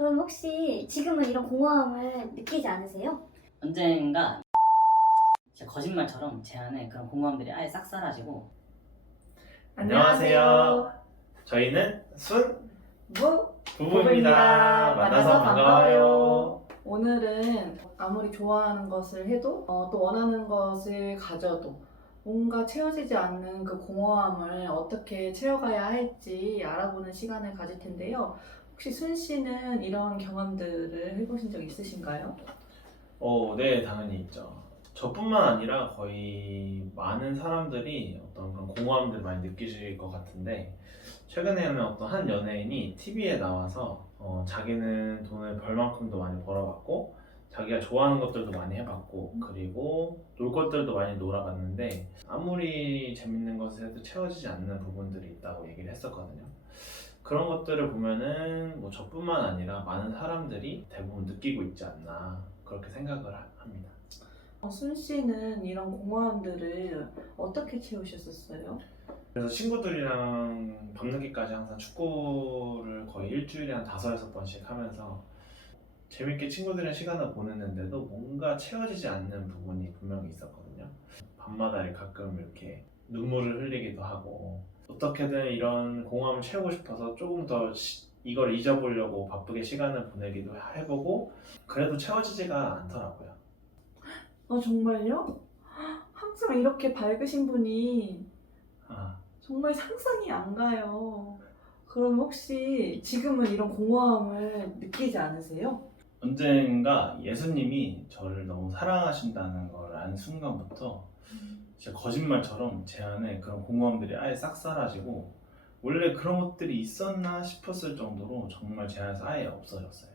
그럼 혹시 지금은 이런 공허함을 느끼지 않으세요? 언젠가 진짜 거짓말처럼 제 안에 그런 공허함들이 아예 싹 사라지고. 안녕하세요. 저희는 무 부부입니다. 만나서 반가워요. 오늘은 아무리 좋아하는 것을 해도 또 원하는 것을 가져도 뭔가 채워지지 않는 그 공허함을 어떻게 채워가야 할지 알아보는 시간을 가질 텐데요. 혹시 순 씨는 이런 경험들을 해보신 적 있으신가요? 네, 당연히 있죠. 저뿐만 아니라 거의 많은 사람들이 어떤 그런 공허함들 많이 느끼실 것 같은데, 최근에는 어떤 한 연예인이 TV에 나와서 자기는 돈을 벌 만큼도 많이 벌어봤고 자기가 좋아하는 것들도 많이 해봤고 그리고 놀 것들도 많이 놀아봤는데 아무리 재밌는 것을 해도 채워지지 않는 부분들이 있다고 얘기를 했었거든요. 그런 것들을 보면은 뭐 저뿐만 아니라 많은 사람들이 대부분 느끼고 있지 않나 그렇게 생각을 합니다. 순 씨는 이런 공허함들을 어떻게 채우셨었어요? 그래서 친구들이랑 밤늦게까지 항상 축구를 거의 일주일에 한 5-6번씩 하면서 재밌게 친구들이랑 시간을 보냈는데도 뭔가 채워지지 않는 부분이 분명히 있었거든요. 밤마다 가끔 이렇게 눈물을 흘리기도 하고 어떻게든 이런 공허함을 채우고 싶어서 조금 더 이걸 잊어보려고 바쁘게 시간을 보내기도 해보고 그래도 채워지지가 않더라고요. 정말요? 항상 이렇게 밝으신 분이 정말 상상이 안 가요. 그럼 혹시 지금은 이런 공허함을 느끼지 않으세요? 언젠가 예수님이 저를 너무 사랑하신다는 걸 안 순간부터 진짜 거짓말처럼 제 안에 그런 공허함들이 아예 싹 사라지고 원래 그런 것들이 있었나 싶었을 정도로 정말 제 안에서 아예 없어졌어요.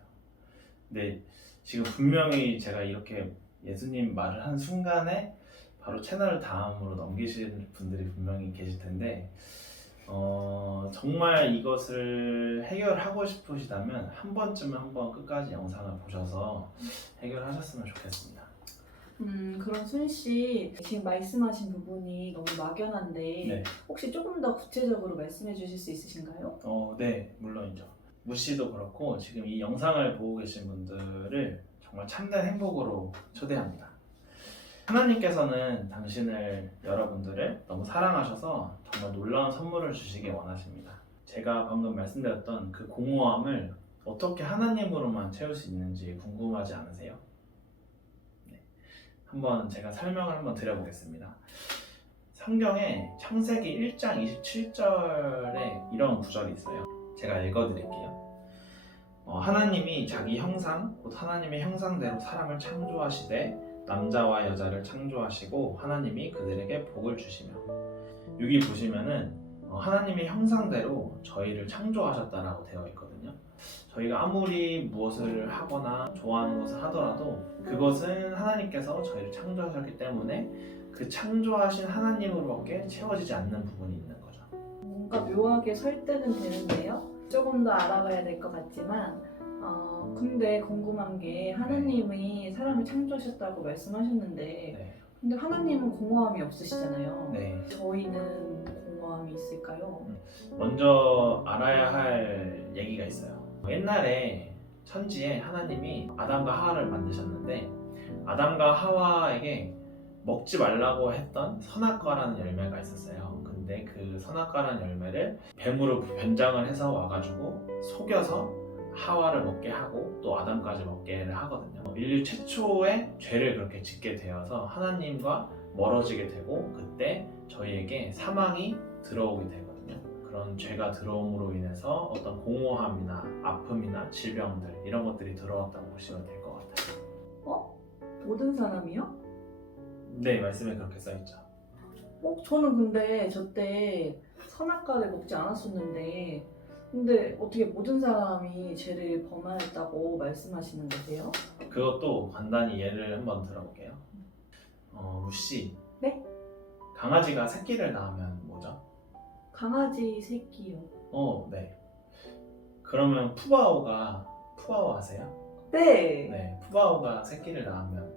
근데 지금 분명히 제가 이렇게 예수님 말을 한 순간에 바로 채널을 다음으로 넘기시는 분들이 분명히 계실 텐데 정말 이것을 해결하고 싶으시다면 한 번쯤은 한번 끝까지 영상을 보셔서 해결하셨으면 좋겠습니다. 그럼 순 씨 지금 말씀하신 부분이 너무 막연한데 네. 혹시 조금 더 구체적으로 말씀해 주실 수 있으신가요? 네, 물론이죠. 무씨도 그렇고 지금 이 영상을 보고 계신 분들을 정말 참된 행복으로 초대합니다. 하나님께서는 여러분들을 너무 사랑하셔서 정말 놀라운 선물을 주시길 원하십니다. 제가 방금 말씀드렸던 그 공허함을 어떻게 하나님으로만 채울 수 있는지 궁금하지 않으세요? 네. 한번 제가 설명을 한번 드려보겠습니다. 성경에 창세기 1장 27절에 이런 구절이 있어요. 제가 읽어드릴게요. 하나님이 자기 형상, 곧 하나님의 형상대로 사람을 창조하시되 남자와 여자를 창조하시고 하나님이 그들에게 복을 주시며. 여기 보시면은 하나님의 형상대로 저희를 창조하셨다라고 되어 있거든요. 저희가 아무리 무엇을 하거나 좋아하는 것을 하더라도 그것은 하나님께서 저희를 창조하셨기 때문에 그 창조하신 하나님으로밖에 채워지지 않는 부분이 있는 거죠. 뭔가 묘하게 설득은 되는데요. 조금 더 알아봐야 될 것 같지만 근데 궁금한 게 하나님이 사람을 창조하셨다고 말씀하셨는데 네. 근데 하나님은 공허함이 없으시잖아요. 네. 저희는 공허함이 있을까요? 먼저 알아야 할 얘기가 있어요. 옛날에 천지에 하나님이 아담과 하와를 만드셨는데 아담과 하와에게 먹지 말라고 했던 선악과라는 열매가 있었어요. 근데 그 선악과라는 열매를 뱀으로 변장을 해서 와가지고 속여서 하와를 먹게 하고 또 아담까지 먹게를 하거든요. 인류 최초의 죄를 그렇게 짓게 되어서 하나님과 멀어지게 되고 그때 저희에게 사망이 들어오게 되거든요. 그런 죄가 들어옴으로 인해서 어떤 공허함이나 아픔이나 질병들 이런 것들이 들어왔다고 보시면 될 것 같아요. 모든 사람이요? 네, 말씀에 그렇게 써있죠. 저는 근데 저때 선악과를 먹지 않았었는데 근데 어떻게 모든 사람이 죄를 범하였다고 말씀하시는 거세요? 그것도 간단히 예를 한번 들어볼게요. 루시. 네? 강아지가 새끼를 낳으면 뭐죠? 강아지 새끼요. 네. 그러면 푸바오 아세요? 네. 네, 푸바오가 새끼를 낳으면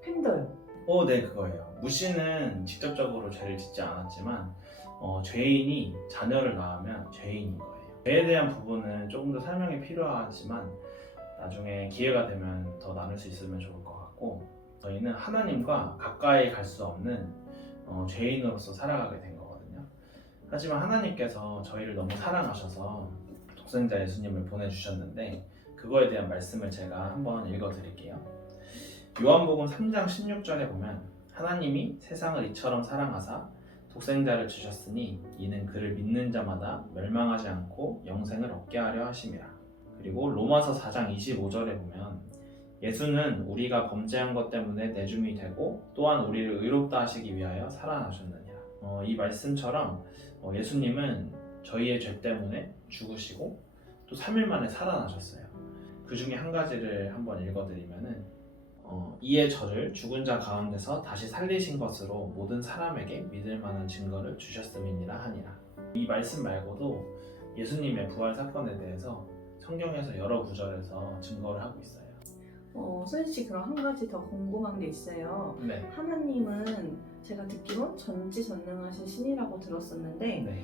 팬더요. 네, 그거예요. 무씨는 직접적으로 죄를 짓지 않았지만 죄인이 자녀를 낳으면 죄인인 거예요. 죄에 대한 부분은 조금 더 설명이 필요하지만 나중에 기회가 되면 더 나눌 수 있으면 좋을 것 같고, 저희는 하나님과 가까이 갈 수 없는 죄인으로서 살아가게 된 거거든요. 하지만 하나님께서 저희를 너무 사랑하셔서 독생자 예수님을 보내주셨는데, 그거에 대한 말씀을 제가 한번 읽어드릴게요. 요한복음 3장 16절에 보면, 하나님이 세상을 이처럼 사랑하사 독생자를 주셨으니 이는 그를 믿는 자마다 멸망하지 않고 영생을 얻게 하려 하심이라. 그리고 로마서 4장 25절에 보면, 예수는 우리가 범죄한 것 때문에 내줌이 되고 또한 우리를 의롭다 하시기 위하여 살아나셨느니라. 이 말씀처럼 예수님은 저희의 죄 때문에 죽으시고 또 3일 만에 살아나셨어요. 그 중에 한 가지를 한번 읽어드리면은, 이에 저를 죽은 자 가운데서 다시 살리신 것으로 모든 사람에게 믿을 만한 증거를 주셨음이니라 하니라. 이 말씀 말고도 예수님의 부활 사건에 대해서 성경에서 여러 구절에서 증거를 하고 있어요. 소연씨, 그럼 한 가지 더 궁금한 게 있어요. 네. 하나님은 제가 듣기론 전지전능하신 신이라고 들었었는데 네.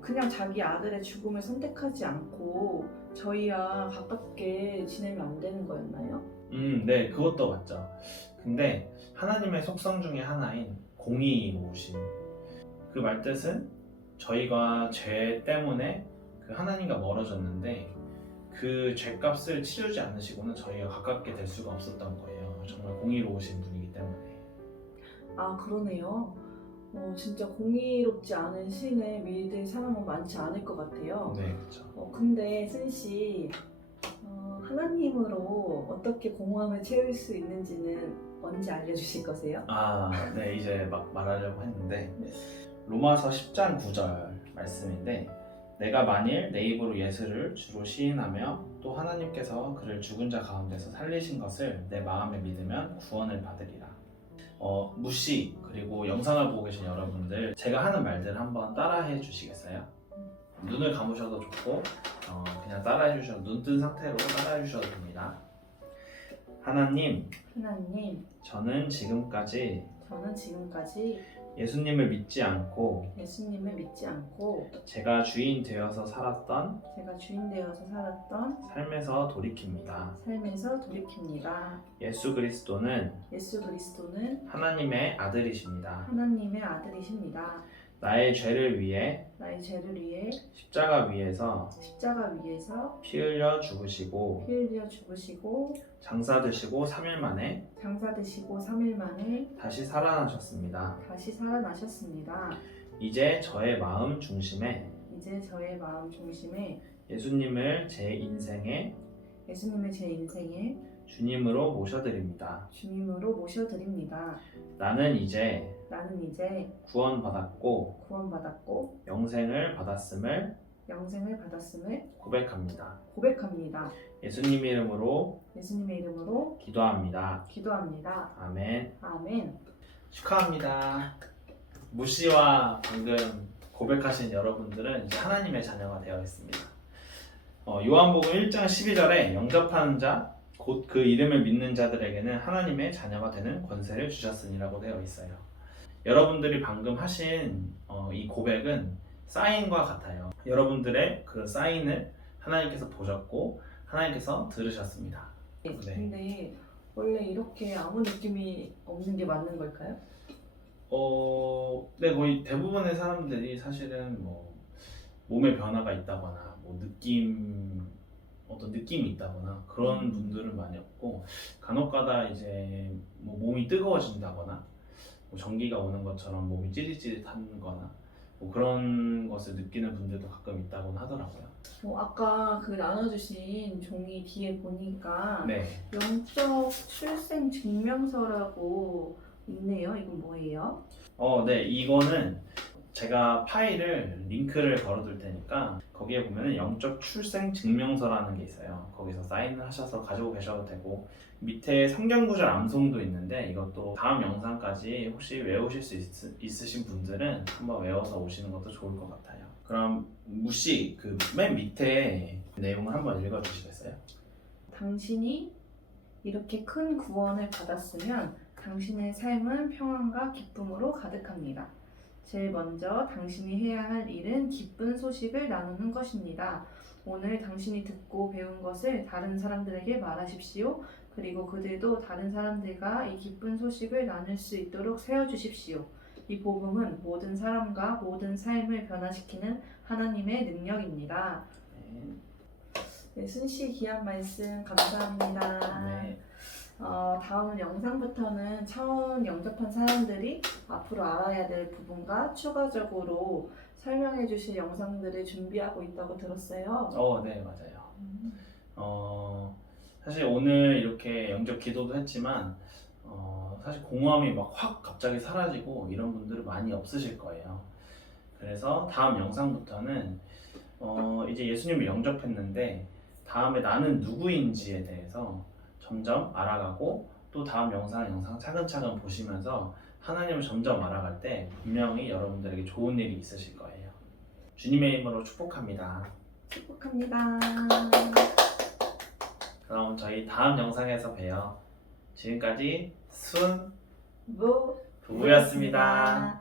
그냥 자기 아들의 죽음을 선택하지 않고 저희와 가깝게 지내면 안 되는 거였나요? 네, 그것도 맞죠. 근데 하나님의 속성 중에 하나인 공의로우심, 그 말뜻은 저희가 죄 때문에 그 하나님과 멀어졌는데 그 죄값을 치르지 않으시고는 저희가 가깝게 될 수가 없었던 거예요. 정말 공의로우신 분이기 때문에. 아, 그러네요. 진짜 공의롭지 않은 신을 믿을 사람은 많지 않을 것 같아요. 네, 그렇죠. 근데 승씨, 하나님으로 어떻게 공허함을 채울 수 있는지는 언제 알려주실 거세요? 네, 이제 막 말하려고 했는데, 네. 로마서 10장 9절 말씀인데, 내가 만일 내 입으로 예수를 주로 시인하며 또 하나님께서 그를 죽은 자 가운데서 살리신 것을 내 마음에 믿으면 구원을 받으리라. 무시, 그리고 영상을 보고 계신 여러분들, 제가 하는 말들 한번 따라해 주시겠어요? 눈을 감으셔도 좋고 그냥 따라해 주셔도, 눈 뜬 상태로 따라해 주셔도 됩니다. 하나님, 저는 지금까지 예수님을 믿지 않고 제가 주인 되어서 살았던 삶에서 돌이킵니다. 예수 그리스도는 하나님의 아들이십니다. 나의 죄를 위해 십자가 위에서 피 흘려 죽으시고 장사 드시고 3일 만에 다시 살아나셨습니다. 이제 저의 마음 중심에 예수님을 제 인생의 주님으로 모셔드립니다. 나는 이제 구원받았고 영생을 받았음을 고백합니다. 예수님 이름으로 기도합니다. 아멘. 축하합니다. 무씨와 방금 고백하신 여러분들은 이제 하나님의 자녀가 되어 있습니다. 요한복음 1장 12절에 영접하는 자, 곧 그 이름을 믿는 자들에게는 하나님의 자녀가 되는 권세를 주셨으니라고 되어 있어요. 여러분들이 방금 하신 이 고백은 사인과 같아요. 여러분들의 그 사인을 하나님께서 보셨고 하나님께서 들으셨습니다. 네. 근데 원래 이렇게 아무 느낌이 없는 게 맞는 걸까요? 네, 거의 대부분의 사람들이 사실은 몸에 변화가 있다거나 어떤 느낌이 있다거나 그런 분들은 많이 없고, 간혹가다 이제 몸이 뜨거워진다거나 전기가 오는 것처럼 몸이 찌릿찌릿한거나 그런 것을 느끼는 분들도 가끔 있다고 하더라고요. 아까 그 나눠주신 종이 뒤에 보니까 네. 영적 출생 증명서라고 있네요. 이건 뭐예요? 네, 이거는 제가 파일을 링크를 걸어둘 테니까 거기에 보면은 영적 출생 증명서라는 게 있어요. 거기서 사인을 하셔서 가지고 계셔도 되고, 밑에 성경 구절 암송도 있는데 이것도 다음 영상까지 혹시 외우실 수 있으신 분들은 한번 외워서 오시는 것도 좋을 것 같아요. 그럼 무씨 그 맨 밑에 내용을 한번 읽어주시겠어요? 당신이 이렇게 큰 구원을 받았으면 당신의 삶은 평안과 기쁨으로 가득합니다. 제일 먼저 당신이 해야 할 일은 기쁜 소식을 나누는 것입니다. 오늘 당신이 듣고 배운 것을 다른 사람들에게 말하십시오. 그리고 그들도 다른 사람들과 이 기쁜 소식을 나눌 수 있도록 세워주십시오. 이 복음은 모든 사람과 모든 삶을 변화시키는 하나님의 능력입니다. 네, 순시 귀한 말씀 감사합니다. 네. 다음 영상부터는 처음 영접한 사람들이 앞으로 알아야 될 부분과 추가적으로 설명해 주실 영상들을 준비하고 있다고 들었어요. 네, 맞아요. 사실 오늘 이렇게 영접 기도도 했지만 사실 공허함이 막 확 갑자기 사라지고 이런 분들은 많이 없으실 거예요. 그래서 다음 영상부터는 이제 예수님을 영접했는데 다음에 나는 누구인지에 대해서 점점 알아가고 또 다음 영상 차근차근 보시면서 하나님을 점점 알아갈 때 분명히 여러분들에게 좋은 일이 있으실 거예요. 주님의 이름으로 축복합니다. 축복합니다. 그럼 저희 다음 영상에서 봬요. 지금까지 순 무 부부였습니다.